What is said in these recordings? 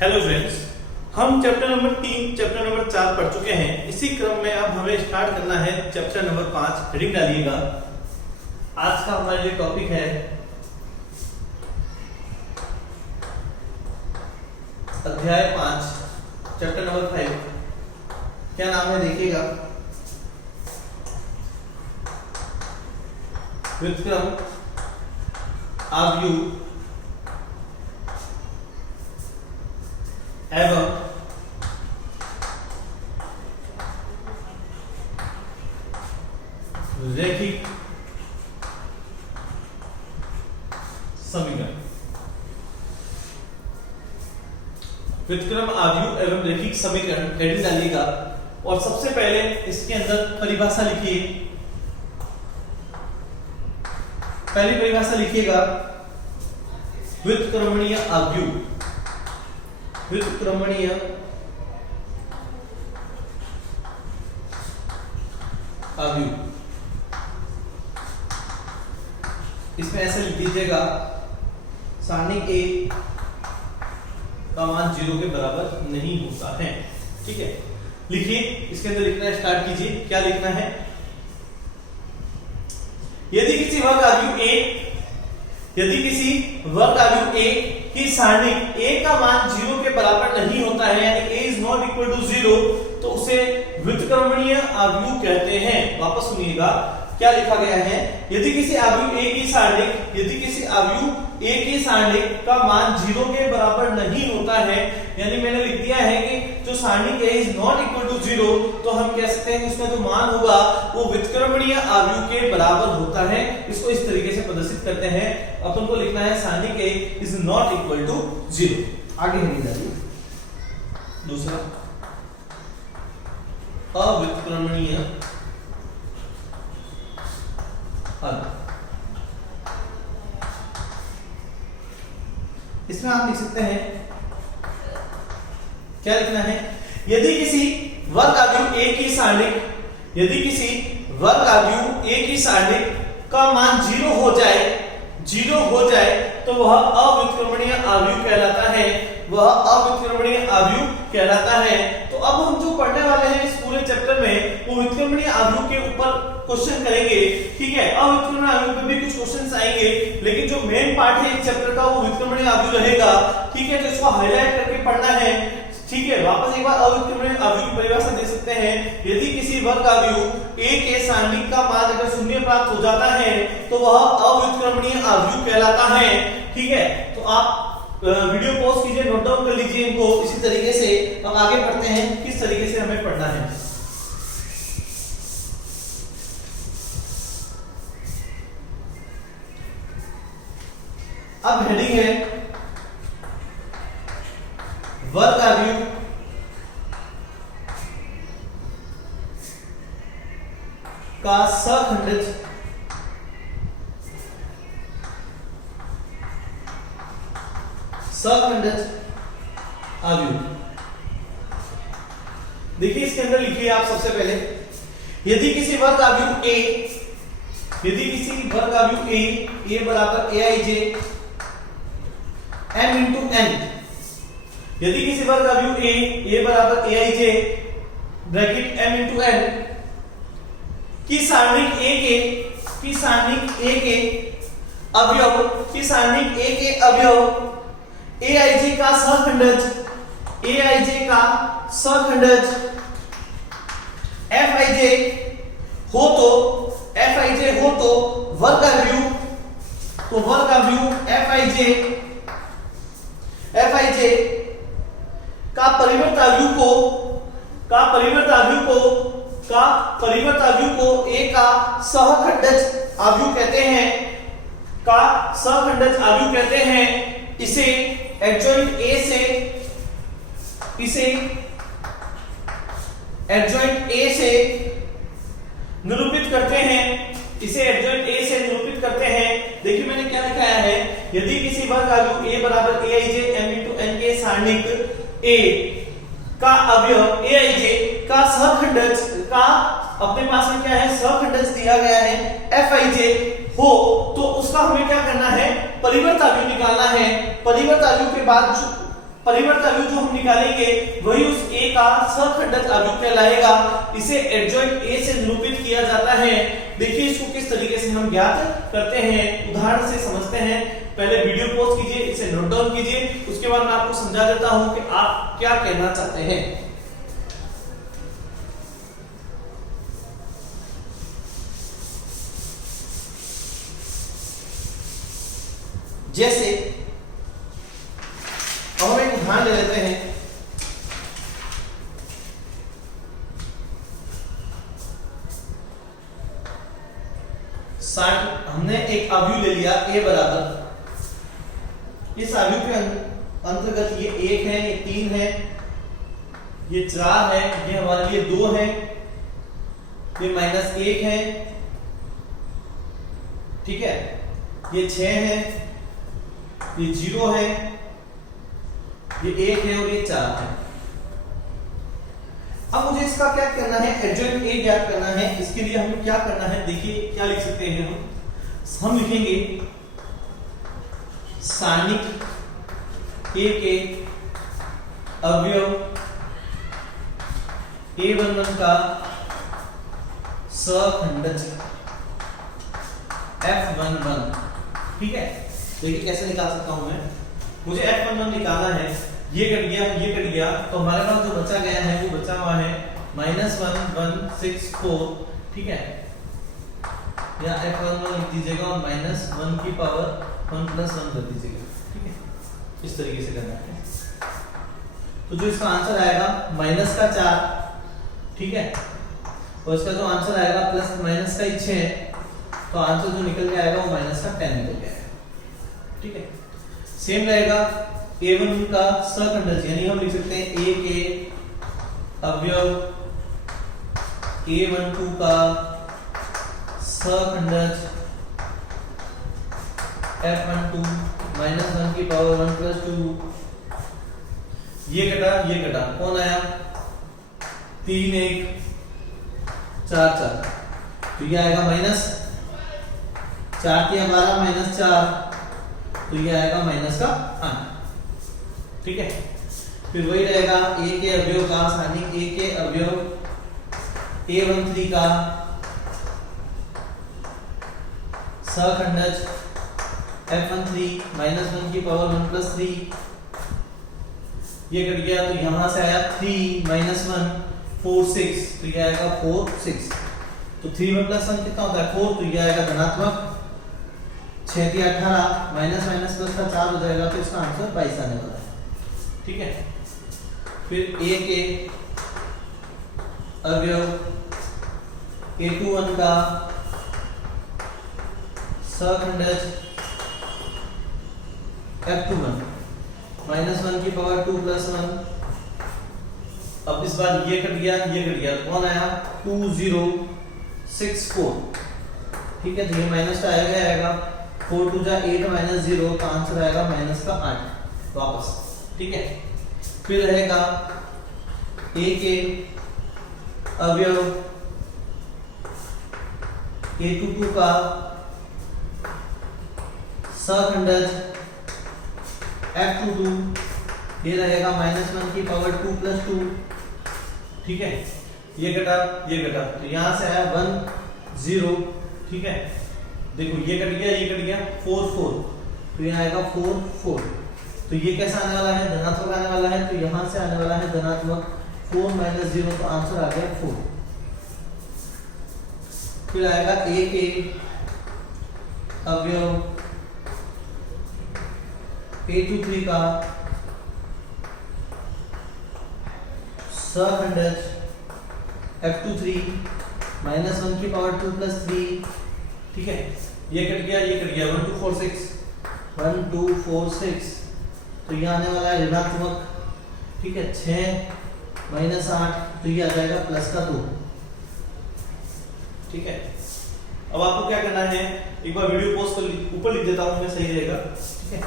Hello friends, हम chapter number 3, chapter number 4 पढ़ चुके हैं। इसी क्रम में अब हमें स्टार्ट करना है चैप्टर नंबर 5। हेडिंग डालिएगा। आज का हमारा जो टॉपिक है अध्याय 5, चैप्टर नंबर 5। क्या नाम है देखिएगा, व्युत्क्रम, आव्यूह एवं रैखिक समीकरण। व्युत्क्रम, आव्यूह एवं रैखिक समीकरण हेडिंग डालिएगा और सबसे पहले इसके अंदर परिभाषा लिखिए। पहली परिभाषा लिखिएगा, व्युत्क्रमणीय आव्यूह। व्युत्क्रमणीय आव्यूह, इसमें ऐसे लिख दीजिएगा, सारणी के का मान 0 के बराबर नहीं होता है। ठीक है, लिखिए। इसके अंदर लिखना स्टार्ट कीजिए। क्या लिखना है? यदि किसी वर्ग आव्यूह A की सारणी A का मान 0 के बराबर नहीं होता है, यानी A is not equal to 0, तो उसे व्युत्क्रमणीय आव्यूह कहते हैं। वापस सुनिएगा क्या लिखा गया है। यदि किसी आव्यूह A की सारणी का मान 0 के बराबर नहीं होता है, यानी मैंने लिख दिया है कि जो सारणी A is not equal to 0, तो हम कह सकते हैं कि उसका जो मान होगा वो व्युत्क्रमणीय आव्यूह के बराबर होता है। इसको इस तरीके से प्रदर्शित करते हैं। अपन को लिखना है सारणी A is not equal to 0। आगे हिंदी डालिए। दूसरा, अव्युत्क्रमणीय हल। इसमें आप लिख सकते हैं, क्या लिखना है? यदि किसी वर्ग आव्यूह A की सारणी का मान 0 हो जाए तो वह अव्युत्क्रमणीय आव्यूह कहलाता है। तो अब हम जो पढ़ने वाले हैं इस पूरे चैप्टर में, वो व्युत्क्रमणीय आव्यूह के ऊपर क्वेश्चन करेंगे। ठीक है, अव्युत्क्रमणीय आव्यूह पे भी कुछ क्वेश्चंस आएंगे, लेकिन जो मेन पार्ट है इस चैप्टर का वो व्युत्क्रमणीय आव्यूह रहेगा। ठीक है, तो इसको हाईलाइट करके पढ़ना है। ठीक है, वापस एक बार अव्युत्क्रमणीय आव्यूह की परिभाषा दे सकते हैं। यदि किसी वर्ग आव्यूह A के सारणी का मान अगर शून्य प्राप्त हो जाता है, तो वह अव्युत्क्रमणीय आव्यूह कहलाता है। ठीक है, तो आप वीडियो पॉज कीजिए, नोट डाउन कर लीजिए इनको। इसी तरीके से हम आगे बढ़ते हैं, किस तरीके से हमें पढ़ना है। अब हेडिंग है वर्ग आव्यूह का सखंडित आव्यूह। देखिए, इसके अंदर लिखिए आप सबसे पहले, यदि किसी वर्ग आव्यूह A बराबर Aij m into n, यदि किसी वर्ग आव्यूह A बराबर Aij bracket m into n की सारणी A के अवयव Aij का सखंडज Fij हो तो वर्ग आव्यूह Fij का परिवर्त आव्यूह को A का सहखंडज आव्यूह कहते हैं। इसे एडजॉइंट A से निरूपित करते हैं। देखिए मैंने क्या लिखाया है, यदि किसी वर्ग आव्यूह A बराबर Aij m into n के सारणिक A का अवयव Aij का सहखंडज का अपने पास में क्या है, सहखंडज दिया गया है Fij हो, तो उसका हमें क्या करना है, परिवर्त आव्यूह निकालना है। परिवर्त आव्यूह के बाद परिवर्त अवयव जो हम निकालेंगे वही उस A का सखंडक अवयव कहलाएगा। इसे एडजॉइंट A से निरूपित किया जाता है। देखिए इसको किस तरीके से हम ज्ञात करते हैं, उदाहरण से समझते हैं। पहले वीडियो पॉज कीजिए, इसे नोट डाउन कीजिए, उसके बाद मैं आपको समझा देता हूं कि आप क्या कहना चाहते हैं। जैसे अब हम एक उदाहरण ले लेते हैं। हमने एक अवयव ले लिया A बराबर, इस अवयव के अंतर्गत ये 1 है, ये 3 है, ये 4 है, ये हमारे लिए 2 है, ये -1 है, ठीक है, ये 6 है, ये 0 है, ये 1 है और ये 4 है। अब मुझे इसका क्या करना है, एडजॉइंट A ज्ञात करना है। इसके लिए हमें क्या करना है, देखिए क्या लिख सकते हैं हम लिखेंगे सारणिक A के अवयव A11 का सखंडज F11, ठीक है। देखिए कैसे निकाल सकता हूं मैं, मुझे F11 निकालना है। ये कट गया, ये कट गया, तो हमारे पास जो बचा गया है वो बचा हुआ है -1164, ठीक है। या F11 लिख दीजिएगा और -1 की पावर 1 + 1 कर दीजिएगा, ठीक है। इस तरीके से करना है। तो जो इसका आंसर आएगा -4, ठीक है, और इसका जो आंसर आएगा +- का 6, तो आंसर जो निकल के आएगा वो -10 निकल के आएगा, ठीक है। सेम रहेगा A1 का सखंडज, यानी हम लिख सकते हैं A के अवयव A12 का सखंडज F12 -1 की पावर 1 + 2। ये कटा, कौन आया, 3 1 4 4, तो ये आएगा -4 × 12 -4, तो ये आएगा -8, ठीक है। फिर वही रहेगा A के अवयव का सारणिक A के अवयव A13 का सखंडज F13 -1 की पावर 1 + 3, ये कट गया, तो यहां से आया 3 - 1 4 6, तो ये आएगा 4 6, तो 3 में +1 कितना होता है 4, तो ये आएगा धनात्मक 6 × 18 -+ का 4 हो जाएगा, तो इसका आंसर 22 आने वाला है, ठीक है। फिर A के अवयव A21 का सखंडज F21 -1 की पावर 2 + 1। अब इस बार ये कट गया, कौन आया 2 0 6 4, ठीक है। तो ये माइनस का आएगा 4 2 8 -0, तो आंसर आएगा -8 वापस, ठीक है। फिर रहेगा A के अवयव A22 का सखंडज F22, ये रहेगा -1 की पावर 2 + 2, ठीक है। ये कटा, तो यहां से आया 1 0, ठीक है। देखो ये कट गया 4 4, तो यहाँ आएगा 4 4, तो ये कैसा आने वाला है, धनात्मक आने वाला है, तो यहां से आने वाला है धनात्मक 4 - 0, तो आंसर आ गया 4। फिर आएगा A के अवयव A23 का सखंडज F23 -1 की पावर 2 + 3, ठीक है। ये कट गया 1 2 4 6 1 2 4 6, तो ये आने वाला है ऋणात्मक, ठीक है 6 -8, तो ये आ जाएगा +2, ठीक है। अब आपको क्या करना है, एक बार वीडियो पॉज कर ऊपर लिख देता हूं मैं, सही रहेगा, ठीक है।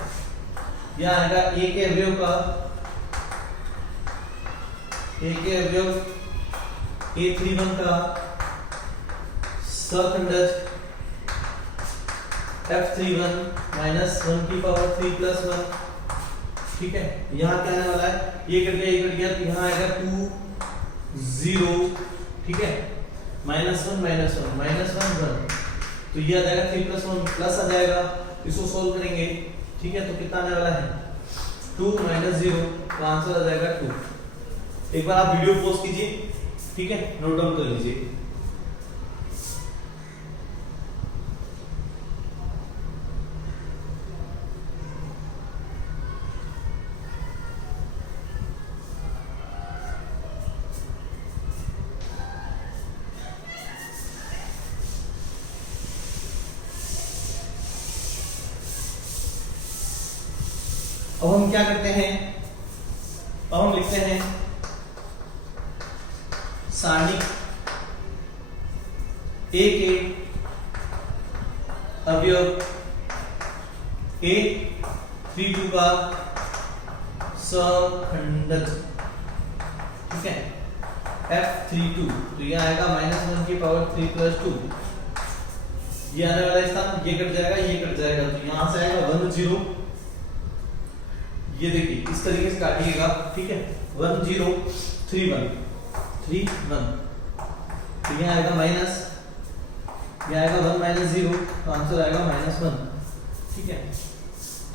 यह आएगा A के अवयव का A31 का सखंडज F31 -1 की पावर 3 + 1, ठीक है, यहाँ क्या आने वाला है, ये कट गया ये कट गया, तो यहाँ आएगा 2 0, ठीक है, -1 -1 -1 1, तो ये आ जाएगा 3 + 1 प्लस आ जाएगा, इसको सोल्व करेंगे, ठीक है, तो कितना आने वाला है 2 - 0, तो आंसर आ जाएगा 2। एक बार आप वीडियो पॉज कीजिए, ठीक है, नोट डाउन कर लीजिए। अब हम क्या करते हैं, अब हम लिखते हैं सारणी ए के अवयव A32 का सखंडक, ठीक है, F32, तो ये आएगा -1 की पावर 3 + 2, ये आने वाला है स्थान, ये कट जाएगा ये कट जाएगा, तो यहां से आएगा 1 0, ये देखिए इस तरीके से काटिएगा, ठीक है, 1 0 3 1 3 1, तो ये आएगा माइनस, ये आएगा 1 - 0, तो आंसर आएगा -1, ठीक है।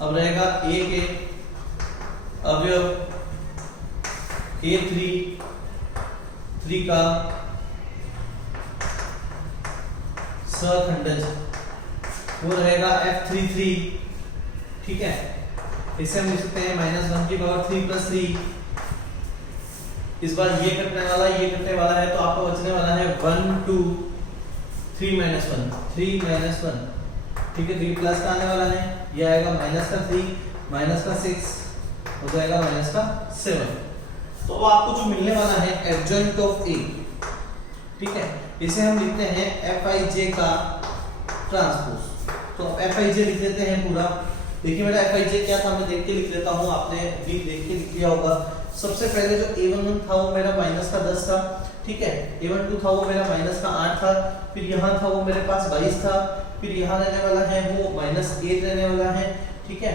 अब रहेगा A के अवयव A33 का सखंडज, वो रहेगा F33, ठीक है, इसे हम लिख सकते हैं -1 की पावर 3 + 3, इस बार ये कटने वाला ये कटने वाला है, तो आपको बचने वाला है 1 2 3 - 1 3 - 1, ठीक है, 3 प्लस का आने वाला है, ये आएगा -3 -6, हो जाएगा -7, तो अब आपको जो मिलने वाला है एडजॉइंट ऑफ A, ठीक है, इसे हम लिखते हैं Fij का ट्रांसपोज, तो Fij लिख देते हैं पूरा। देखिए मेरा Fij क्या था, मैं देख के लिख देता हूँ, आपने भी देख के लिख लिया होगा। सबसे पहले जो A11 था वो मेरा -10 था, ठीक है, A12 था वो मेरा -8 था, फिर यहाँ था वो मेरे पास 22 था, फिर यहाँ रहने वाला है वो -8 रहने वाला है, ठीक है,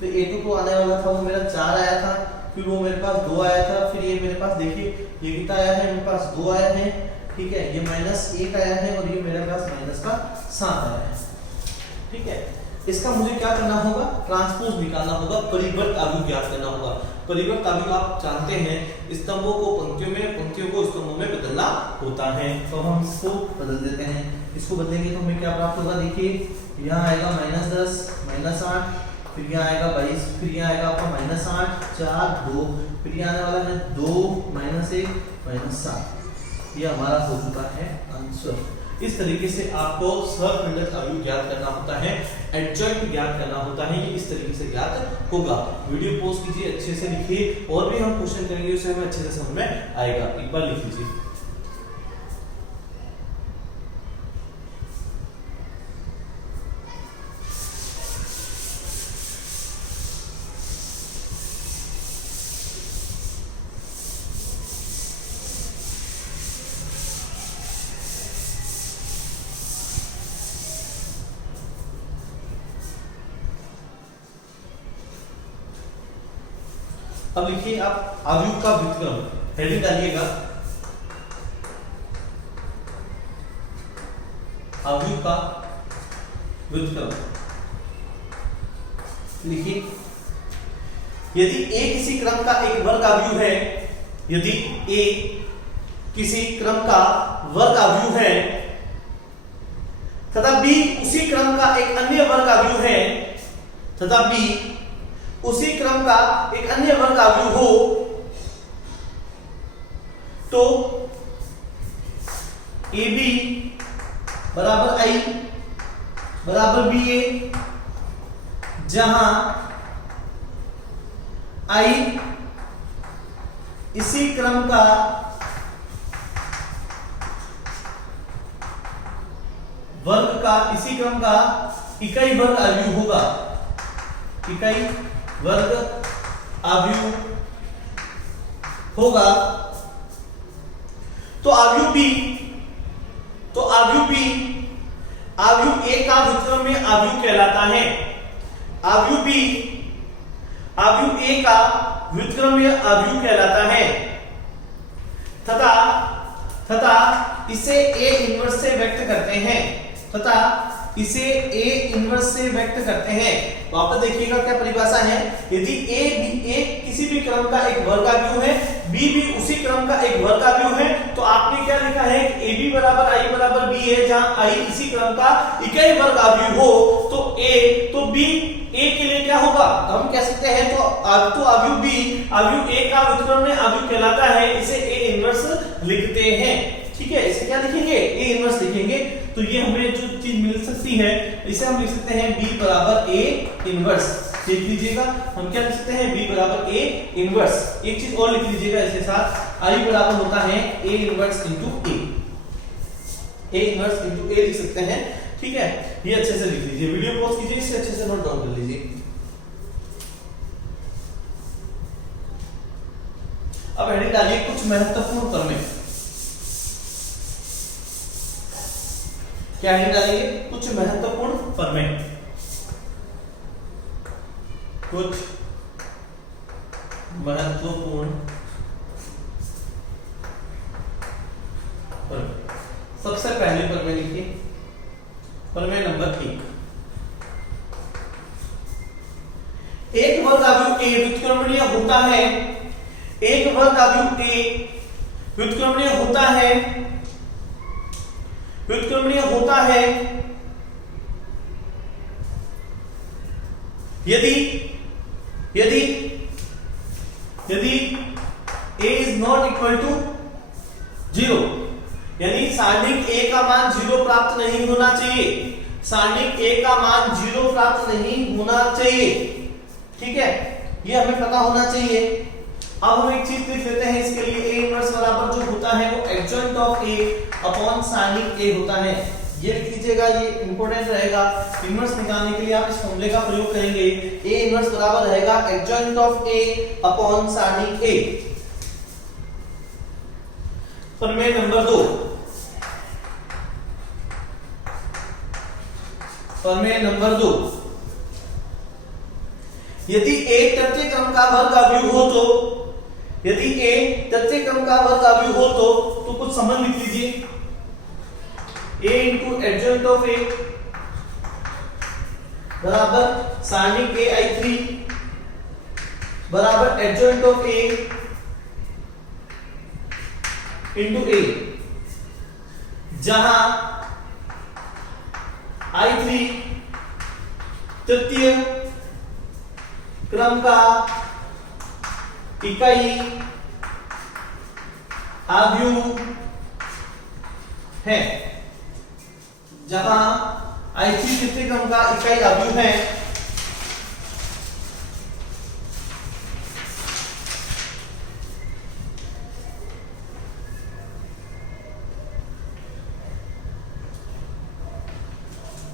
फिर A2 को आने वाला था वो मेरा 4 आया था, फिर वो मेरे पास 2 आया था, फिर ये मेरे पास देखिए ये कितना आया है, मेरे पास 2 आया है, ठीक है, ये -1 आया है, और ये मेरे पास -7 आया है, ठीक है। इसका मुझे क्या करना होगा, ट्रांसपोज निकालना होगा, परिवर्त आव्यूह ज्ञात करना होगा। परिवर्त आव्यूह आप जानते हैं, स्तंभों को पंक्तियों में, पंक्तियों को स्तंभों में बदलना होता है, तो हम इसको बदल देते हैं। इसको बदलेंगे तो हमें क्या प्राप्त होगा, देखिए यहाँ आएगा -10 -8, फिर यहाँ आएगा 22, फिर यहाँ आएगा आपका -8 4 2, फिर यहाँ आने वाला है 2 -1 -7, ये हमारा हो चुका है आंसर। इस तरीके से आपको सखंडक आव्यूह ज्ञात करना होता है, एडजॉइंट ज्ञात करना होता है, ये इस तरीके से ज्ञात होगा। वीडियो पॉज कीजिए, अच्छे से लिखिए, और भी हम क्वेश्चन करेंगे उसे हमें अच्छे से समझ में आएगा, एक बार लिख लीजिए। अब लिखिए आप आव्यूह का व्युत्क्रम, हेडिंग डालिएगा आव्यूह का व्युत्क्रम। लिखिए यदि A किसी क्रम का एक वर्ग आव्यूह है, यदि A किसी क्रम का वर्ग आव्यूह है तथा B उसी क्रम का एक अन्य वर्ग आव्यूह है, तथा B उसी क्रम का एक अन्य वर्ग आव्यूह हो, तो AB बराबर I बराबर BA, जहां I इसी क्रम का वर्ग का, इसी क्रम का इकाई वर्ग आव्यूह होगा, इकाई वर्ग आव्यूह होगा, तो आव्यूह B, तो आव्यूह B आव्यूह A का व्युत्क्रम में आव्यूह कहलाता है। आव्यूह B अवयव ए का व्युत्क्रमणीय अवयव कहलाता है तथा इसे ए इनवर्स से व्यक्त करते हैं वापस देखिएगा क्या परिभाषा है। यदि ए किसी भी क्रम का एक वर्गाव्युह है, बी भी उसी क्रम का एक वर्गाव्युह है, तो आपने क्या लिखा है कि ए बी बराबर आई बराबर बी है, जहां आई इसी क्रम का इकाई वर्गाव्युह हो तो बी ए के लिए क्या होगा, तो हम कह सकते हैं तो अवयव बी अवयव ए का व्युत्क्रमणीय अवयव कहलाता है, इसे ए इनवर्स लिखते हैं। ठीक है, इसे क्या लिखेंगे, ए इनवर्स लिखेंगे। तो ये हमें जो चीज मिल सकती है इसे हम लिख सकते हैं b बराबर a इनवर्स। देख लीजिएगा हम क्या लिख सकते हैं, b बराबर a इनवर्स। एक चीज और लिख लीजिएगा इसके साथ, i बराबर होता है a inverse into a inverse into a लिख सकते हैं। ठीक है, ये अच्छे से लिख लीजिए, वीडियो पॉज कीजिए, इसे अच्छे से नोट डाउन कर लीजिए। अब हेडिंग डालिए कुछ महत्वपूर्ण प्रमेय। क्या हेडिंग डालेंगे, कुछ महत्वपूर्ण प्रमेय। कुछ महत्वपूर्ण प्रमेय। सबसे पहले प्रमेय लिखिए, प्रमेय नंबर 1। एक वर्गाव्युह ए व्युत्क्रमणीय होता है, एक वर्गाव्युह ए व्युत्क्रमणीय होता है यदि a is not equal to 0, यानी सारणिक a का मान 0 प्राप्त नहीं होना चाहिए, सारणिक a का मान 0 प्राप्त नहीं होना चाहिए। ठीक है, ये हमें पता होना चाहिए। अब हम एक चीज लिख लेते हैं इसके लिए, a इनवर्स बराबर जो होता है वो एडजॉइंट ऑफ a अपॉन सारणिक a होता है। ये लिख लीजिएगा, ये इंपॉर्टेंट रहेगा। इनवर्स निकालने के लिए आप इस फॉर्मूले का प्रयोग करेंगे, a इनवर्स बराबर रहेगा एडजॉइंट ऑफ a अपॉन सारणिक a। प्रमेय नंबर 2, प्रमेय नंबर 2। यदि a तृतीय क्रम का वर्गाव्युह हो तो, यदि a तृतीय क्रम का वर्गाव्युह हो तो कुछ संबंध लिख लीजिए, a into adjoint of a बराबर सारणिक ai3 बराबर adjoint of a into a, जहां i3 तृतीय क्रम का इकाई अवयव है, जहां i3 तृतीय क्रम का इकाई अवयव है।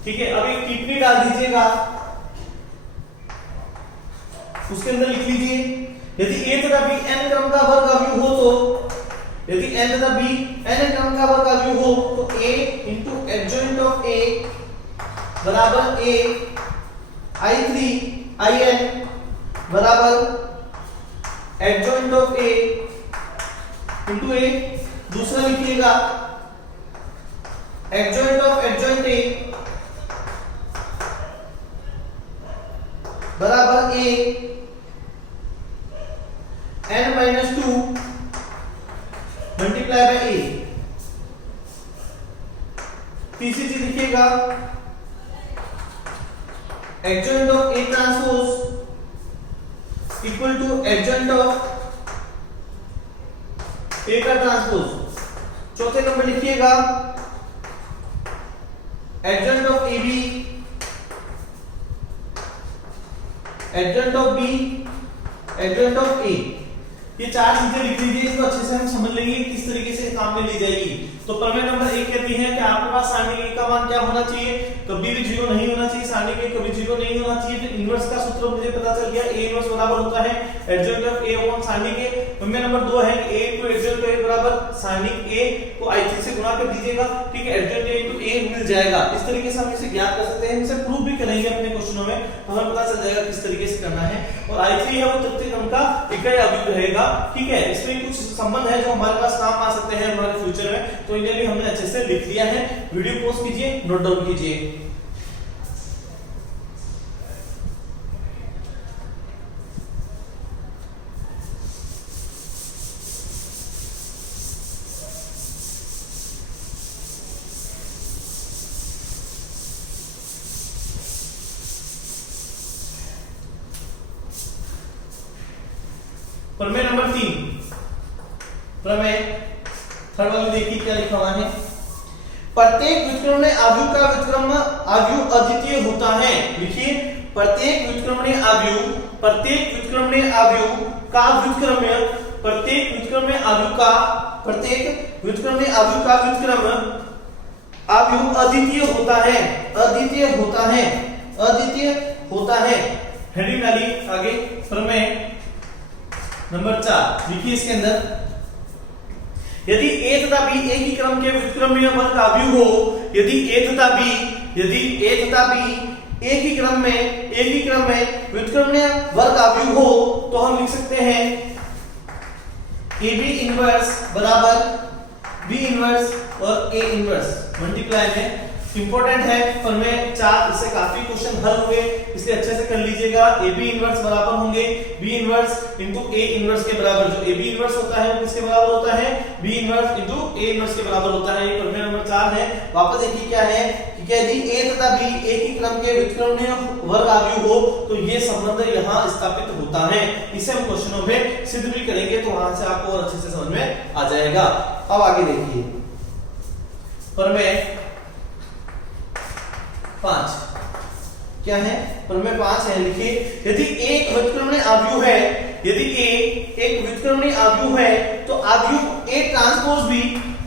ठीक है, अब एक टिप्पणी डाल दीजिएगा, उसके अंदर लिख लीजिए, यदि a तथा b n क्रम का वर्गाव्युह हो तो, यदि n तथा b n क्रम का वर्गाव्युह हो तो a into adjoint of a बराबर a i3 in बराबर adjoint of a into a। दूसरा लिखिएगा adjoint of adjoint a बराबर a n minus 2 multiply by a। तीसरी चीज लिखिएगा adjoint of a transpose equal to adjoint of a का transpose. चौथे नंबर लिखिएगा adjoint of ab adjoint of b adjoint of a। ये चार चीजें लिख लीजिए, इसको अच्छे से हम समझ लेंगे किस तरीके से काम में ली जाएगी। तो प्रमेय नंबर 1 कहती है कि आपके पास सारणी A का मान क्या होना चाहिए, कभी भी 0 नहीं होना चाहिए, सारणी A कभी 0 नहीं होना चाहिए। फिर इनवर्स का सूत्र मुझे पता चल गया, A इनवर्स बराबर होता है एडजॉइंट ऑफ A अपॉन सारणी A। प्रमेय नंबर 2 है कि A into adjoint of A बराबर सारणी A को I3 से गुणा कर दीजिएगा, ठीक है, एडजॉइंट A इनटू A मिल जाएगा। इस तरीके से हम इसे ज्ञात कर सकते हैं, इसे प्रूव भी करेंगे अपने क्वेश्चनों में, हमें पता चल जाएगा किस तरीके से करना है। और I3 है वो तृतीय क्रम का इकाई अवयव रहेगा, ठीक है। इसमें कुछ संबंध है जो हमारे पास काम आ सकते हैं हमारे फ्यूचर में, तो इन्हें भी हमने अच्छे से लिख लिया है। वीडियो पॉज कीजिए, नोट डाउन कीजिए। प्रमेय नंबर 3, प्रमेय थर्ड वाली देखिए क्या लिखा हुआ है। प्रत्येक व्युत्क्रमणीय अवयव का व्युत्क्रम अवयव अद्वितीय होता है। लिखिए, प्रत्येक व्युत्क्रमणीय अवयव, प्रत्येक व्युत्क्रमणीय अवयव का व्युत्क्रम, प्रत्येक व्युत्क्रमणीय अवयव का, प्रत्येक व्युत्क्रमणीय अवयव का व्युत्क्रम अवयव अद्वितीय होता है, अद्वितीय होता है, अद्वितीय होता है। हेडिंग डाली आगे। प्रमेय नंबर 4 लिखिए, इसके अंदर यदि A तथा B एक ही क्रम के व्युत्क्रमणीय वर्ग का अवयव हो, यदि A तथा B, यदि A तथा B एक ही क्रम में व्युत्क्रमणीय वर्ग का अवयव हो, तो हम लिख सकते हैं AB इनवर्स बराबर B इनवर्स और A इनवर्स मल्टीप्लाई में। इंपॉर्टेंट है, प्रमेय 4 इससे काफी क्वेश्चन हल होंगे, इसलिए अच्छे से कर लीजिएगा। AB इनवर्स बराबर होंगे B inverse into A inverse के बराबर। जो AB इनवर्स होता है वो किसके बराबर होता है, B inverse into A inverse के बराबर होता है। ये प्रमेय नंबर 4 है। वापस देखिए क्या है कि यदि A तथा B एक ही क्रम के व्युत्क्रमणीय वर्ग अवयव हो, तो ये संबंध यहाँ स्थापित होता है। इसे हम क्वेश्चनों में सिद्ध भी करेंगे, तो वहां से आपको और अच्छे से समझ में आ जाएगा। अब आगे देखिए, प्रमेय 5 क्या है, प्रमेय 5 है। लिखिए, यदि एक व्युत्क्रमणीय अवयव है, यदि A एक व्युत्क्रमणीय अवयव है, तो अवयव A ट्रांसपोज B,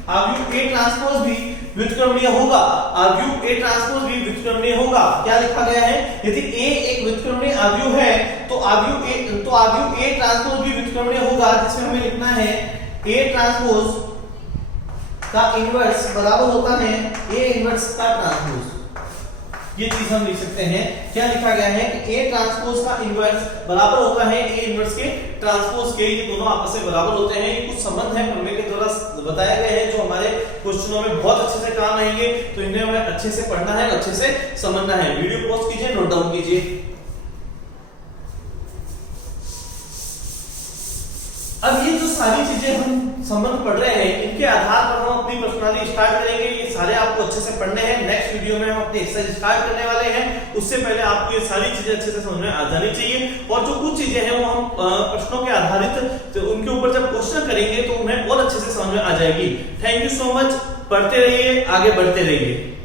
अवयव A ट्रांसपोज B व्युत्क्रमणीय होगा, अवयव A ट्रांसपोज B व्युत्क्रमणीय होगा। क्या लिखा गया है, यदि A एक व्युत्क्रमणीय अवयव है, तो अवयव A ट्रांसपोज B व्युत्क्रमणीय होगा, जिसमें हमें लिखना है A ट्रांसपोज का इनवर्स बराबर होता है A इनवर्स का ट्रांसपोज। ये चीज हम लिख सकते हैं। क्या लिखा गया है कि A ट्रांसपोज का इनवर्स बराबर होता है A इनवर्स के ट्रांसपोज के। ये दोनों आपस में बराबर होते हैं। ये कुछ संबंध है प्रमेय के द्वारा बताए गए हैं, जो हमारे क्वेश्चनों में बहुत अच्छे से काम आएंगे, तो इन्हें हमें अच्छे से पढ़ना है, अच्छे से समझना है। वीडियो पॉज कीजिए, नोट डाउन कीजिए। अब ये जो सारी चीजें हम संबंध पढ़ रहे हैं, इनके आधार पर हम अपनी प्रश्नावली स्टार्ट करेंगे। ये सारे आपको अच्छे से पढ़ने हैं। नेक्स्ट वीडियो में हम अपनी एक्सरसाइज स्टार्ट करने वाले हैं। उससे पहले आपको ये सारी चीजें अच्छे से समझ में आ जानी चाहिए। और जो कुछ चीजें हैं वो हम प्रश्नों के आधारित, तो उनके ऊपर जब क्वेश्चन करेंगे तो उन्हें बहुत अच्छे से समझ में आ जाएगी। Thank you so much. पढ़ते रहिए, आगे बढ़ते रहिए।